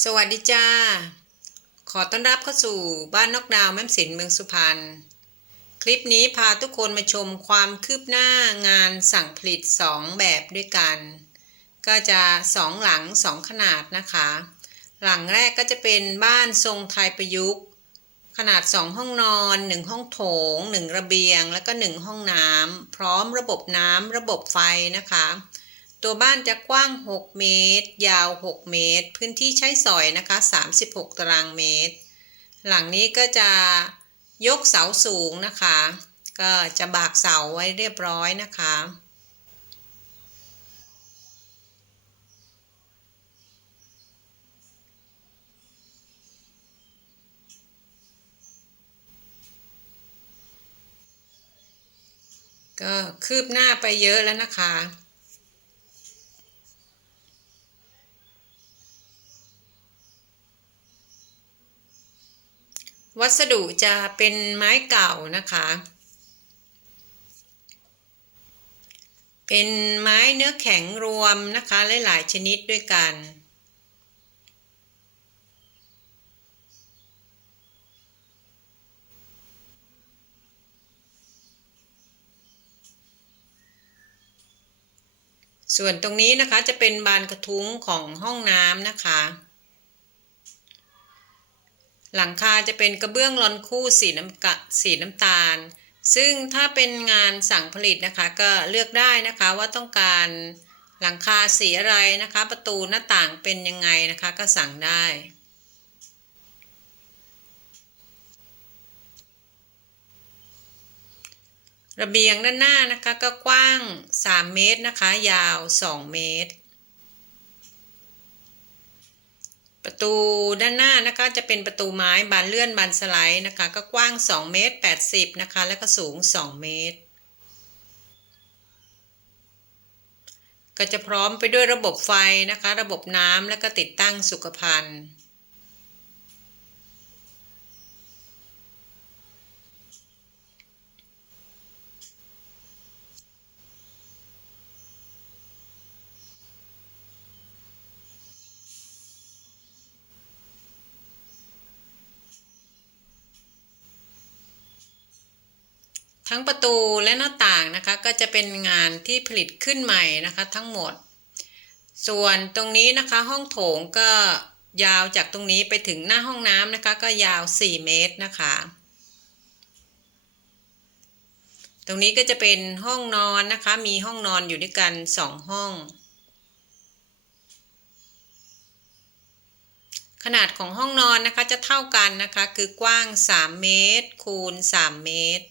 สวัสดีจ้า ขอต้อนรับเข้าสู่บ้านนอกดาวแม่มศิลป์เมืองสุพรรณ คลิปนี้พาทุกคนมาชมความคืบหน้างานสั่งผลิต 2 แบบด้วยกัน ก็จะ 2 หลัง 2 ขนาดนะคะ หลังแรกก็จะเป็นบ้านทรงไทยประยุกต์ ขนาด 2 ห้องนอน 1 ห้องโถง 1 ระเบียง แล้วก็ 1 ห้องน้ำพร้อมระบบน้ำระบบไฟนะคะ ตัวบ้านจะกว้าง 6 เมตร ยาว 6 เมตร พื้นที่ใช้สอยนะคะ 36 ตารางเมตร หลังนี้ก็จะยกเสาสูงนะคะ ก็จะบากเสาไว้เรียบร้อยนะคะ ก็คืบหน้าไปเยอะแล้วนะคะ วัสดุจะเป็นไม้เก่านะคะ เป็นไม้เนื้อแข็งรวมนะคะหลายๆชนิดด้วยกันส่วนตรงนี้นะคะจะเป็นบานกระทุ้งของห้องน้ำนะคะ หลังคาจะเป็นกระเบื้องลอนคู่สีน้ำกะสีน้ำตาล ซึ่งถ้าเป็นงานสั่งผลิตนะคะก็เลือกได้นะคะว่าต้องการหลังคาสีอะไรนะคะ ประตูหน้าต่างเป็นยังไงนะคะก็สั่งได้ระเบียงด้านหน้านะคะก็กว้าง 3 เมตรนะคะ ยาว 2 เมตร ประตูด้านหน้านะคะจะเป็นประตูไม้บานเลื่อนบานสไลด์นะคะ ก็กว้าง 2 เมตร 80 นะคะ แล้วก็สูง 2 เมตร ก็จะพร้อมไปด้วยระบบไฟนะคะ ระบบน้ำและก็ติดตั้งสุขภัณฑ์ ทั้งประตูและหน้าต่างนะคะก็จะเป็นงานที่ผลิตขึ้นใหม่นะคะทั้งหมด ส่วนตรงนี้นะคะห้องโถงก็ยาวจากตรงนี้ไปถึงหน้าห้องน้ำนะคะก็ยาว 4 เมตรนะคะ ตรงนี้ก็จะเป็นห้องนอนนะคะมีห้องนอนอยู่ด้วยกัน 2 ห้อง ขนาดของห้องนอนนะคะจะเท่ากันนะคะคือกว้าง 3 เมตรคูณ 3 เมตร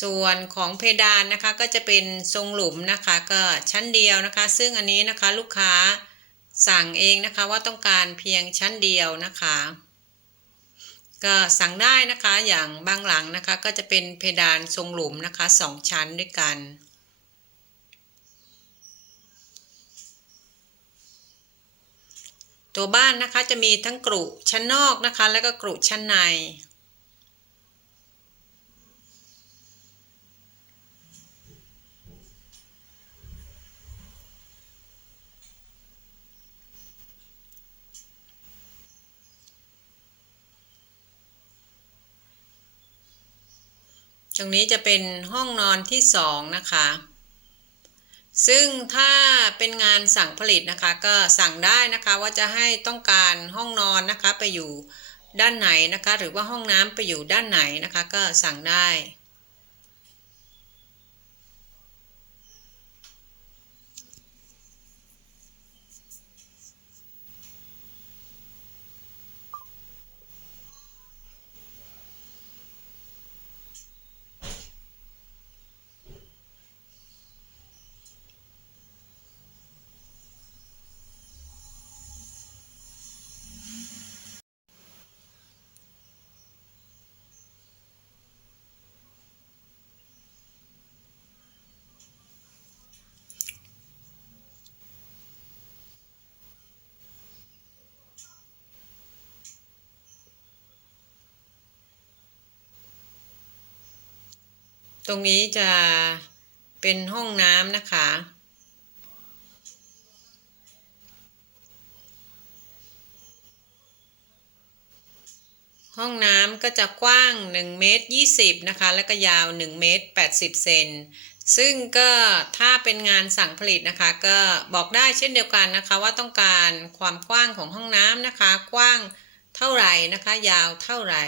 ส่วนของเพดานนะคะก็จะเป็นทรงหลุมนะคะก็ชั้นเดียวนะคะ ซึ่งอันนี้นะคะลูกค้าสั่งเองนะคะว่าต้องการเพียงชั้นเดียวนะคะ ก็สั่งได้นะคะอย่างบางหลังนะคะก็จะเป็นเพดานทรงหลุมนะคะสองชั้นด้วยกันตัวบ้านนะคะจะมีทั้งกรุชั้นนอกนะคะ แล้วก็กรุชั้นใน ตรงนี้จะเป็นห้องนอนที่สองนะคะ ซึ่งถ้าเป็นงานสั่งผลิตนะคะ ก็สั่งได้นะคะว่าจะให้ต้องการห้องนอนนะคะไปอยู่ด้านไหนนะคะ หรือว่าห้องน้ำไปอยู่ด้านไหนนะคะ ก็สั่งได้ ตรงนี้จะเป็นห้องน้ำนะคะ ห้องน้ำก็จะกว้าง 1 เมตร 20 นะคะ แล้วก็ยาว 1 เมตร 80 เซนซึ่งก็ถ้าเป็นงานสั่งผลิตนะคะ ก็บอกได้เช่นเดียวกันนะคะ ว่าต้องการความกว้างของห้องน้ำนะคะ กว้างเท่าไหร่นะคะ ยาวเท่าไหร่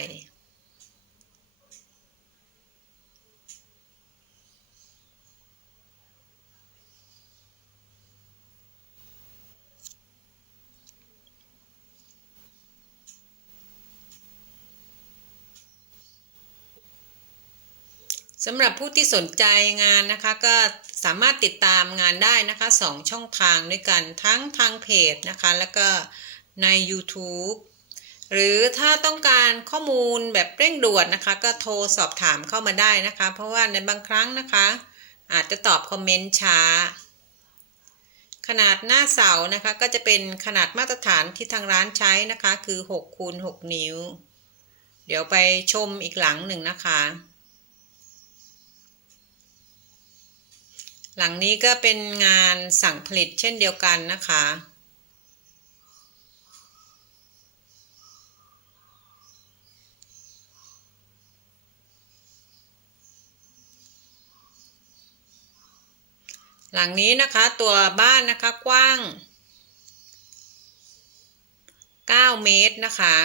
สำหรับผู้ที่สนใจงานนะคะก็สามารถติดตามงานได้นะคะ2ช่องทางด้วยกันทั้งทางเพจนะคะ แล้วก็ใน YouTube หรือถ้าต้องการข้อมูลแบบเร่งด่วนนะคะ ก็โทรสอบถามเข้ามาได้นะคะ เพราะว่าในบางครั้งนะคะ อาจจะตอบคอมเมนต์ช้า ขนาดหน้าเสานะคะก็จะเป็นขนาดมาตรฐานที่ทางร้านใช้นะคะ คือ6คูณ6นิ้ว เดี๋ยวไปชมอีกหลังหนึ่งนะคะ หลังนี้ก็เป็นงานสั่งผลิตเช่นเดียวกันนะคะ หลังนี้นะคะตัวบ้านนะคะกว้าง 9 เมตรนะคะ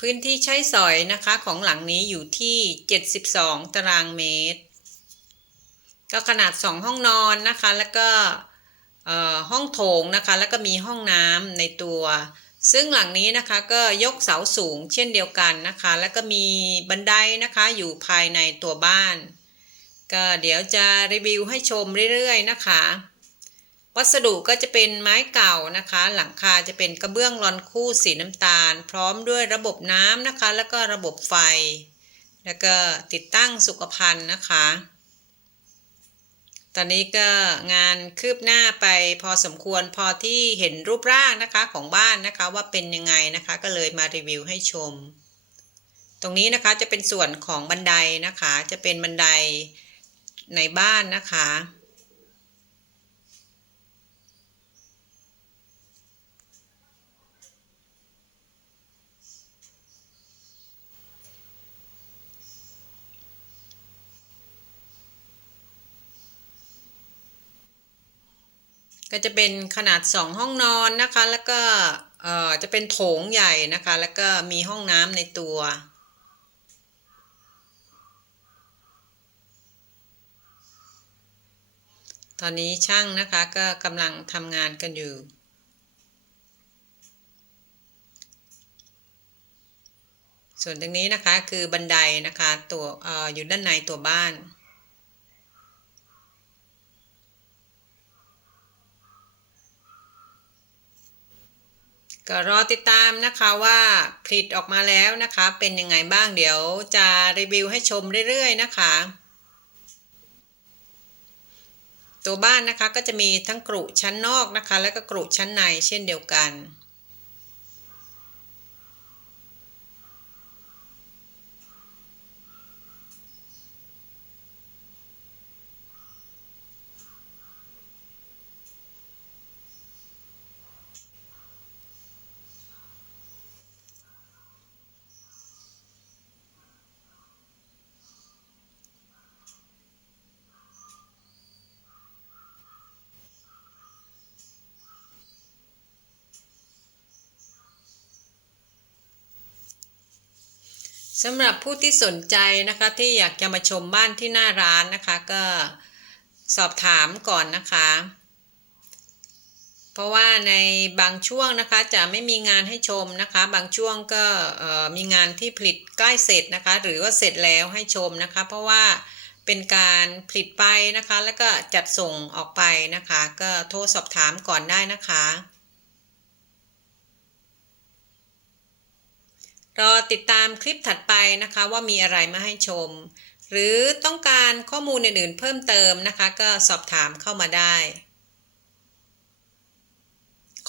พื้นที่ใช้สอยนะคะของหลังนี้อยู่ที่ 72 ตารางเมตร ก็ขนาด 2 ห้องนอนนะคะ แล้วก็ห้องโถงนะคะ แล้วก็มีห้องน้ำในตัว ซึ่งหลังนี้นะคะก็ยกเสาสูงเช่นเดียวกันนะคะ แล้วก็มีบันไดนะคะอยู่ภายในตัวบ้าน ก็เดี๋ยวจะรีวิวให้ชมเรื่อยๆนะคะ วัสดุก็จะเป็นไม้เก่านะคะ หลังคาจะเป็นกระเบื้องรอนคู่สีน้ำตาล พร้อมด้วยระบบน้ำนะคะ แล้วก็ระบบไฟ แล้วก็ติดตั้งสุขภัณฑ์นะคะ ตอนนี้ก็งานคืบหน้าไปพอสมควรพอที่เห็นรูปร่างนะคะของบ้านนะคะว่าเป็นยังไงนะคะ ก็เลยมารีวิวให้ชม ตรงนี้นะคะจะเป็นส่วนของบันไดนะคะ จะเป็นบันไดในบ้านนะคะ ก็จะเป็นขนาด 2 ห้องนอนนะคะ แล้วก็เอ่อจะเป็นโถงใหญ่นะคะ แล้วก็มีห้องน้ำในตัว ตอนนี้ช่างนะคะก็กำลังทำงานกันอยู่ส่วนตรงนี้นะคะคือบันไดนะคะตัวอออยู่ด้านในตัวบ้าน ก็รอติดตามนะคะว่าผลิตออกมาแล้วนะคะ เป็นยังไงบ้างเดี๋ยวจะรีวิวให้ชมเรื่อยๆนะคะ ตัวบ้านนะคะก็จะมีทั้งกรุชั้นนอกนะคะ และก็กรุชั้นในเช่นเดียวกัน สำหรับผู้ที่สนใจนะคะที่อยากจะมาชมบ้านที่หน้าร้านนะคะ ก็สอบถามก่อนนะคะ เพราะว่าในบางช่วงนะคะจะไม่มีงานให้ชมนะคะ บางช่วงก็มีงานที่ผลิตใกล้เสร็จนะคะ หรือว่าเสร็จแล้วให้ชมนะคะ เพราะว่าเป็นการผลิตไปนะคะ แล้วก็จัดส่งออกไปนะคะ ก็โทรสอบถามก่อนได้นะคะ รอติดตามคลิปถัดไปนะคะว่ามีอะไรมาให้ชม หรือต้องการข้อมูลอื่นๆเพิ่มเติมนะคะ ก็สอบถามเข้ามาได้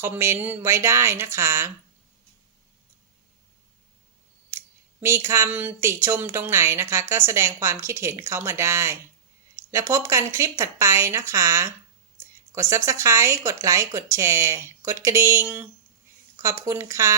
คอมเมนต์ไว้ได้นะคะ มีคำติชมตรงไหนนะคะ ก็แสดงความคิดเห็นเข้ามาได้ แล้วพบกันคลิปถัดไปนะคะ กด Subscribe กดไลค์กดแชร์ กดกระดิ่งขอบคุณค่ะ